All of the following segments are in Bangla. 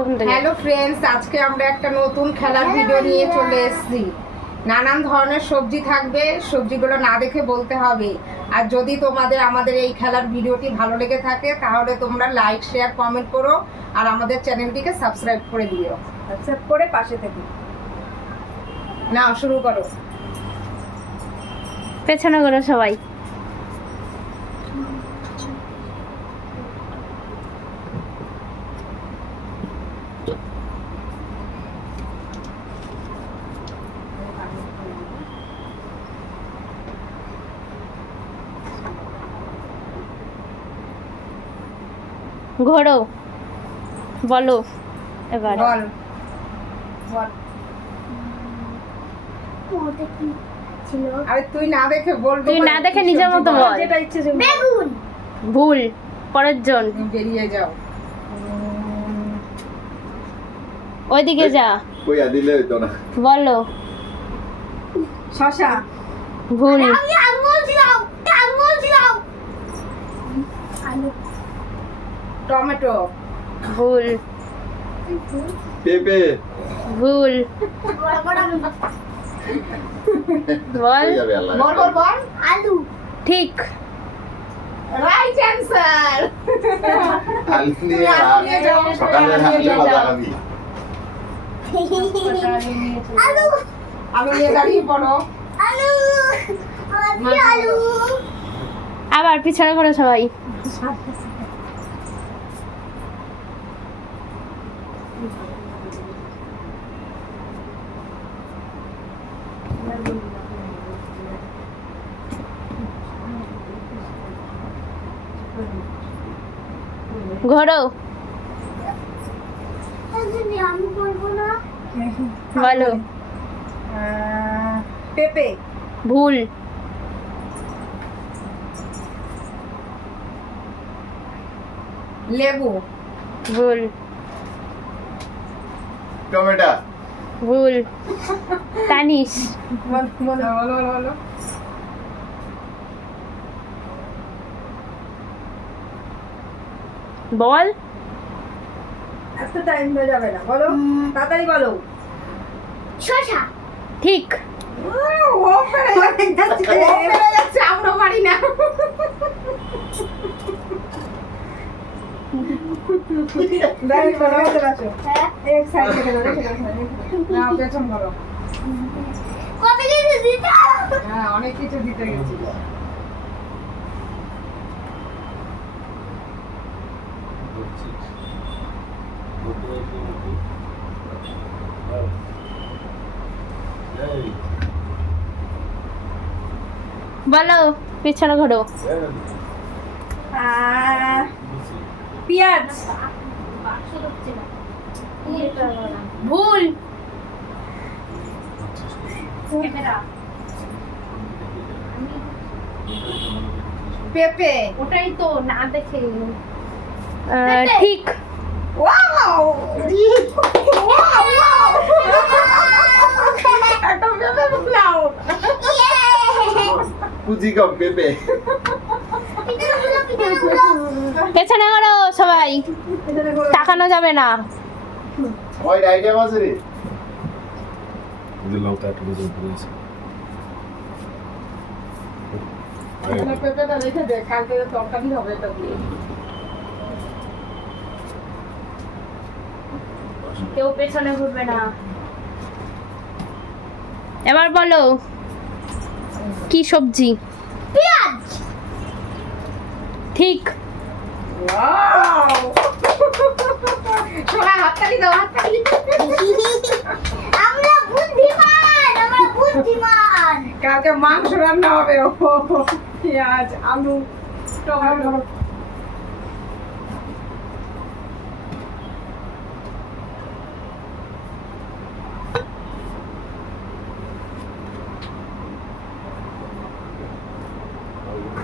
হ্যালো ফ্রেন্ডস আজকে আমরা একটা নতুন খেলার ভিডিও নিয়ে চলে এসেছি। নানান ধরনের সবজি থাকবে সবজিগুলো না দেখে বলতে হবে। আর যদি তোমাদের আমাদের এই খেলার ভিডিওটি ভালো লেগে থাকে তাহলে তোমরা লাইক শেয়ার কমেন্ট করো আর আমাদের চ্যানেলটিকে সাবস্ক্রাইব করে দিও। সাবস্ক্রাইব করে পাশে থেকে। না শুরু করো। পেছনে করো সবাই। ঘোরো। বলো। এবার। বল। আরে তুই না দেখে বল তুই না দেখে নিজের মতো বল? যেটা ইচ্ছে সেটা ভুল। পরের জন। বেরিয়ে যাও। ওইদিকে যা। কইয়া দিলে হইতো না। বলো। শশা। ভুল। টমেটো। ভুল। পেঁপে। ভুল। বল। বল বল বল। আলু। ঠিক। রাইট অ্যান্সার আলু নিয়ে তুমি আলু নিয়ে যাও। সকালে আলু নিয়ে হাঁটতে যাও। ভাজা খাবি আলু। আলু নিয়ে দাঁড়িয়ে পড়ো। আলু। আলু। আবার পিছনে করো সবাই। ঘোরো। বলো। পেঁপে। ভুল। লেবু। ভুল। টমেটো। ভুল। তানিশ। বল বলো বলো বলো। বলো। বল এত টাইম যাবে না বলো। তাড়াতাড়ি বলো। শশা। ঠিক। ও পেরে যাচ্ছে ও পেরে যাচ্ছে আমরা পারি না। দাঁড়িয়ে বলো চলে আসো হ্যাঁ এক সাইড থেকে দাও রেখে দাও না পেছন করো কত কিছু দিতে হ্যাঁ অনেক কিছু দিতে গেছি বলো পিছনে ঘোরো। পেঁয়াজ। ভুল। পেঁপে। ওটাই তো না দেখে। ঠিক। ওয়াও! একটা পেঁপে পেছনে করো সবাই তাকানো যাবে না ওই আইডিয়া আছে রে লঙ্কা একটু বেশি পড়েছে এখানে পেঁপেটা হবে কেউ পেছনে ঘুরবে না। এবার বলো কি সবজি? পেঁয়াজ। ঠিক। ওয়াও। সোনা হাততালি দাও হাততালি আমরা বুদ্ধিমান আমরা বুদ্ধিমান। কালকে মাংস রান্না হবে। ও পেঁয়াজ আলু টমেটো।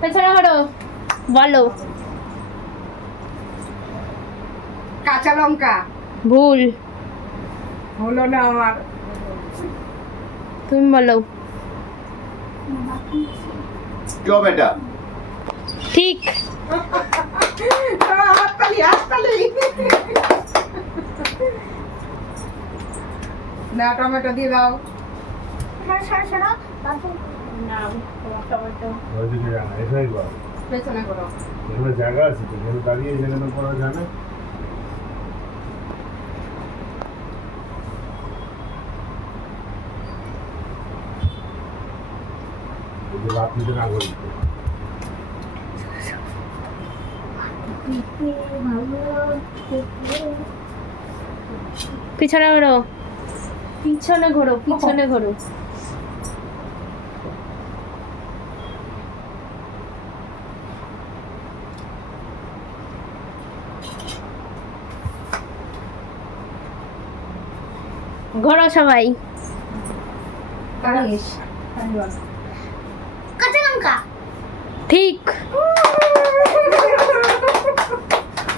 পেছনে ঘোরো বলো। কাঁচা লঙ্কা। ভুল। হলো না আমার। তুমি বলো। টমেটো ঠিক। না টমেটো দিয়ে দাও। এখানে জায়গা আছে দাঁড়িয়ে যেখানে করা যায় না এই না করে দিতে। পিছনে ঘোরো। পিছনে ঘোরো পিছনে ঘোরো। ঘোরো সবাই। কাঁচা লঙ্কা ঠিক।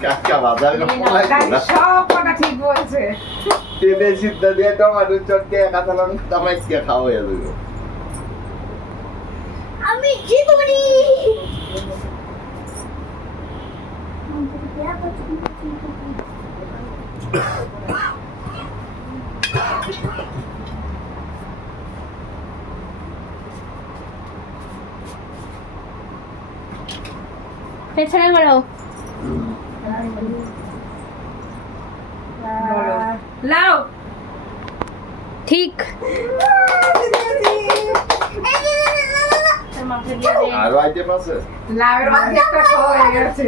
কাকা বাজার সব কটা ঠিক বলছে তেলে সিদ্ধ দিয়ে টমেটো চটকে কাঁচা লঙ্কা তামাইকে খাওয়া হয়ে যাবে। আমি জিতুরি পেছনে ঘোরো লাউ ঠিক। আরও আইটেম আছে। লাউয়ের খাওয়া হয়ে গেছে।